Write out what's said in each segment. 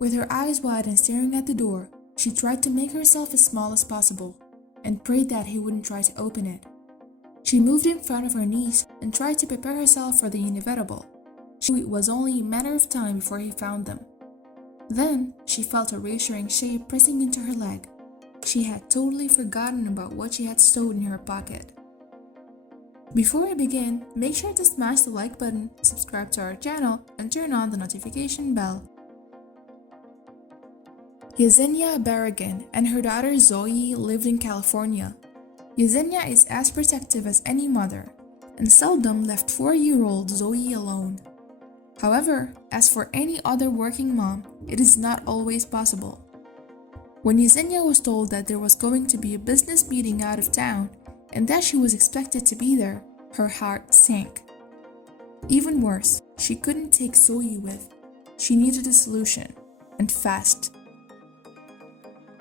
With her eyes wide and staring at the door, she tried to make herself as small as possible and prayed that he wouldn't try to open it. She moved in front of her niece and tried to prepare herself for the inevitable. It was only a matter of time before he found them. Then, she felt a reassuring shape pressing into her leg. She had totally forgotten about what she had stowed in her pocket. Before we begin, make sure to smash the like button, subscribe to our channel, and turn on the notification bell. Yesenia Barragan and her daughter Zoe lived in California. Yesenia is as protective as any mother, and seldom left 4-year-old Zoe alone. However, as for any other working mom, it is not always possible. When Yesenia was told that there was going to be a business meeting out of town, and that she was expected to be there, her heart sank. Even worse, she couldn't take Zoe with. She needed a solution, and fast.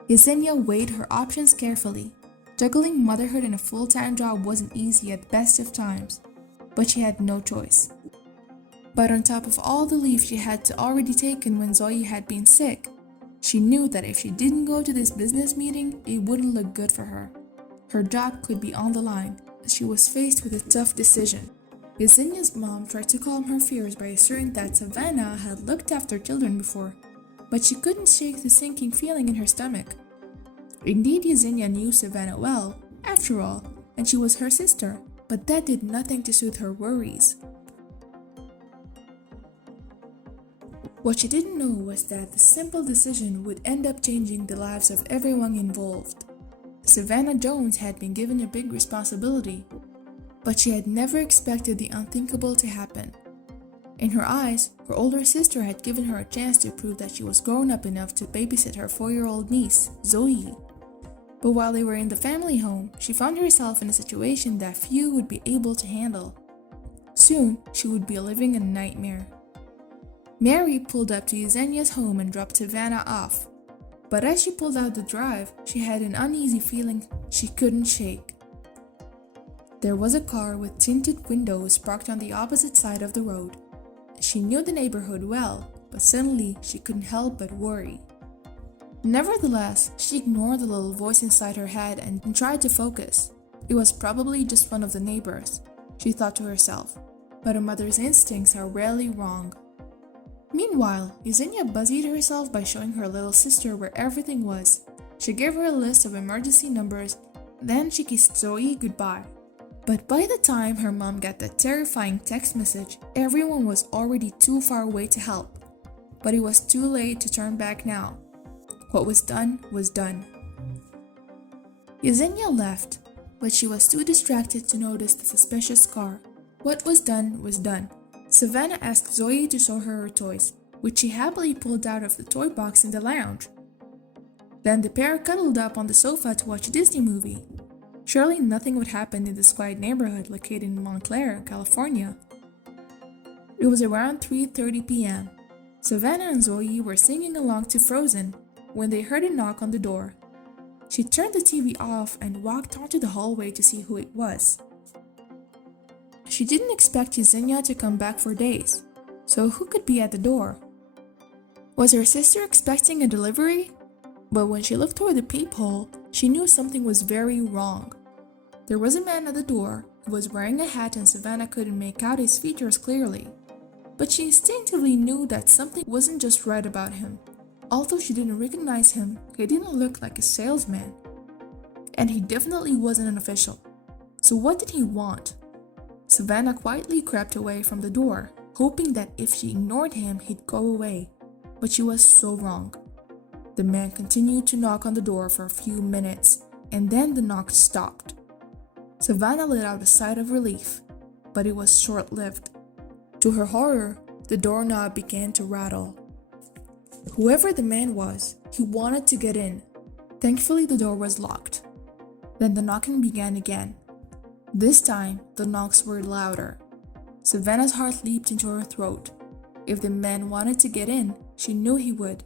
Yesenia weighed her options carefully. Juggling motherhood and a full-time job wasn't easy at the best of times, but she had no choice. But on top of all the leave she had already taken when Zoe had been sick, she knew that if she didn't go to this business meeting, it wouldn't look good for her. Her job could be on the line, as she was faced with a tough decision. Yesenia's mom tried to calm her fears by assuring that Savannah had looked after children before, but she couldn't shake the sinking feeling in her stomach. Indeed, Yesenia knew Savannah well, after all, and she was her sister, but that did nothing to soothe her worries. What she didn't know was that the simple decision would end up changing the lives of everyone involved. Savannah Jones had been given a big responsibility, but she had never expected the unthinkable to happen. In her eyes, her older sister had given her a chance to prove that she was grown up enough to babysit her 4-year-old niece, Zoe. But while they were in the family home, she found herself in a situation that few would be able to handle. Soon, she would be living a nightmare. Mary pulled up to Yesenia's home and dropped Savannah off. But as she pulled out the drive, she had an uneasy feeling she couldn't shake. There was a car with tinted windows parked on the opposite side of the road. She knew the neighborhood well, but suddenly she couldn't help but worry. Nevertheless, she ignored the little voice inside her head and tried to focus. It was probably just one of the neighbors, she thought to herself, but a mother's instincts are rarely wrong. Meanwhile, Yesenia busied herself by showing her little sister where everything was. She gave her a list of emergency numbers, then she kissed Zoe goodbye. But by the time her mom got that terrifying text message, everyone was already too far away to help. But it was too late to turn back now. What was done was done. Yesenia left, but she was too distracted to notice the suspicious car. What was done was done. Savannah asked Zoe to show her toys, which she happily pulled out of the toy box in the lounge. Then the pair cuddled up on the sofa to watch a Disney movie. Surely nothing would happen in this quiet neighborhood located in Montclair, California. It was around 3:30 p.m. Savannah and Zoe were singing along to Frozen when they heard a knock on the door. She turned the TV off and walked onto the hallway to see who it was. She didn't expect Yesenia to come back for days, so who could be at the door? Was her sister expecting a delivery? But when she looked toward the peephole, she knew something was very wrong. There was a man at the door who was wearing a hat and Savannah couldn't make out his features clearly. But she instinctively knew that something wasn't just right about him. Although she didn't recognize him, he didn't look like a salesman. And he definitely wasn't an official. So what did he want? Savannah quietly crept away from the door, hoping that if she ignored him, he'd go away. But she was so wrong. The man continued to knock on the door for a few minutes, and then the knock stopped. Savannah let out a sigh of relief, but it was short-lived. To her horror, the doorknob began to rattle. Whoever the man was, he wanted to get in. Thankfully, the door was locked. Then the knocking began again. This time, the knocks were louder. Savannah's heart leaped into her throat. If the man wanted to get in, she knew he would.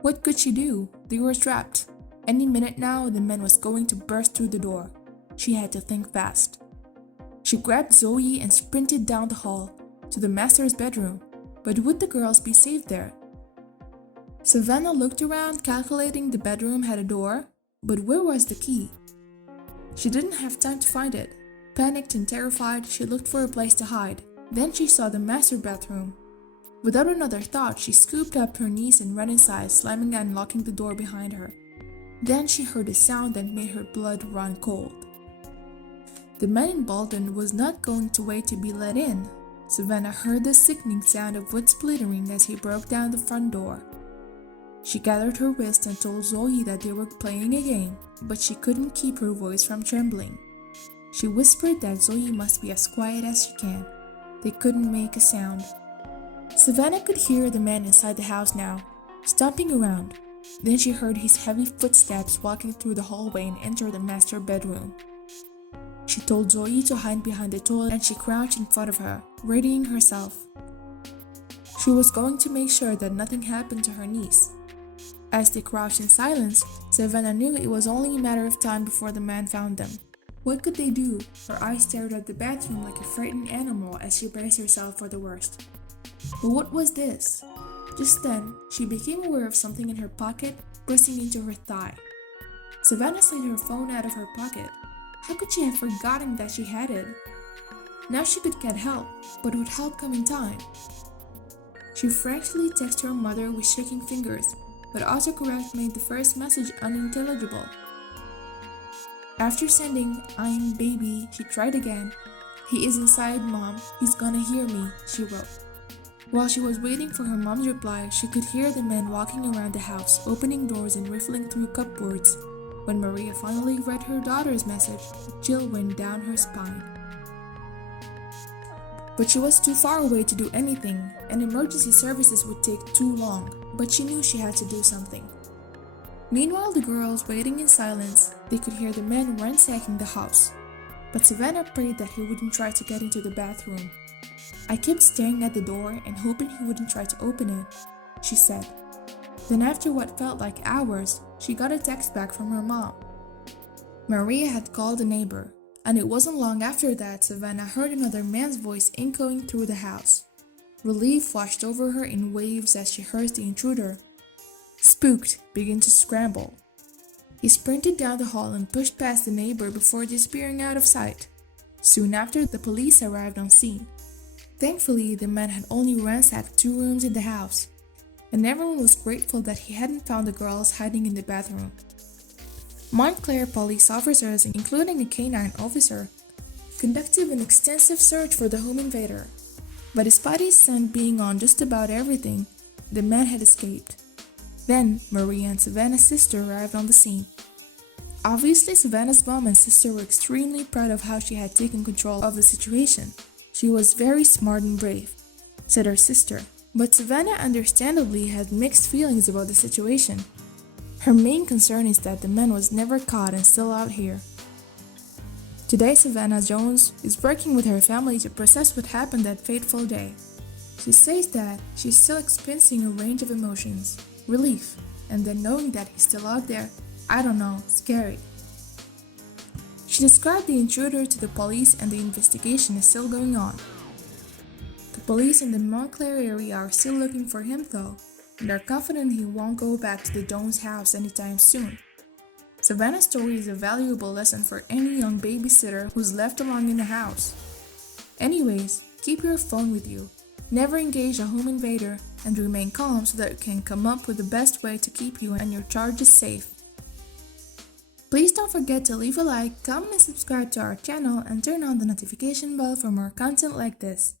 What could she do? They were trapped. Any minute now, the man was going to burst through the door. She had to think fast. She grabbed Zoe and sprinted down the hall to the master's bedroom. But would the girls be safe there? Savannah looked around, calculating the bedroom had a door, but where was the key? She didn't have time to find it. Panicked and terrified, she looked for a place to hide. Then she saw the master bathroom. Without another thought, she scooped up her niece and ran inside, slamming and locking the door behind her. Then she heard a sound that made her blood run cold. The man in Baldwin was not going to wait to be let in. Savannah heard the sickening sound of wood splintering as he broke down the front door. She gathered her wrist and told Zoe that they were playing a game, but she couldn't keep her voice from trembling. She whispered that Zoe must be as quiet as she can. They couldn't make a sound. Savannah could hear the man inside the house now, stomping around. Then she heard his heavy footsteps walking through the hallway and enter the master bedroom. She told Zoe to hide behind the toilet and she crouched in front of her, readying herself. She was going to make sure that nothing happened to her niece. As they crouched in silence, Savannah knew it was only a matter of time before the man found them. What could they do? Her eyes stared at the bathroom like a frightened animal as she braced herself for the worst. But what was this? Just then, she became aware of something in her pocket pressing into her thigh. Savannah slid her phone out of her pocket. How could she have forgotten that she had it? Now she could get help, but would help come in time? She frantically texted her mother with shaking fingers, but autocorrect made the first message unintelligible. After sending, "I'm baby," she tried again. "He is inside, Mom. He's gonna hear me," she wrote. While she was waiting for her mom's reply, she could hear the men walking around the house, opening doors and riffling through cupboards. When Maria finally read her daughter's message, a chill went down her spine. But she was too far away to do anything, and emergency services would take too long, but she knew she had to do something. Meanwhile, the girls, waiting in silence, they could hear the men ransacking the house. But Savannah prayed that he wouldn't try to get into the bathroom. "I kept staring at the door and hoping he wouldn't try to open it," she said. Then after what felt like hours, she got a text back from her mom. Maria had called a neighbor, and it wasn't long after that Savannah heard another man's voice echoing through the house. Relief washed over her in waves as she heard the intruder, spooked, begin to scramble. He sprinted down the hall and pushed past the neighbor before disappearing out of sight. Soon after, the police arrived on scene. Thankfully, the man had only ransacked 2 rooms in the house, and everyone was grateful that he hadn't found the girls hiding in the bathroom. Montclair police officers, including a canine officer, conducted an extensive search for the home invader. But despite his scent being on just about everything, the man had escaped. Then, Maria and Savannah's sister arrived on the scene. Obviously, Savannah's mom and sister were extremely proud of how she had taken control of the situation. "She was very smart and brave," said her sister. But Savannah understandably had mixed feelings about the situation. Her main concern is that the man was never caught and still out here. Today, Savannah Jones is working with her family to process what happened that fateful day. She says that she's still experiencing a range of emotions, relief, and then knowing that he's still out there, I don't know, scary. She described the intruder to the police and the investigation is still going on. The police in the Montclair area are still looking for him though, and are confident he won't go back to the Jones house anytime soon. Savannah's story is a valuable lesson for any young babysitter who's left alone in the house. Anyways, keep your phone with you, never engage a home invader, and remain calm so that you can come up with the best way to keep you and your charges safe. Please don't forget to leave a like, comment and subscribe to our channel and turn on the notification bell for more content like this.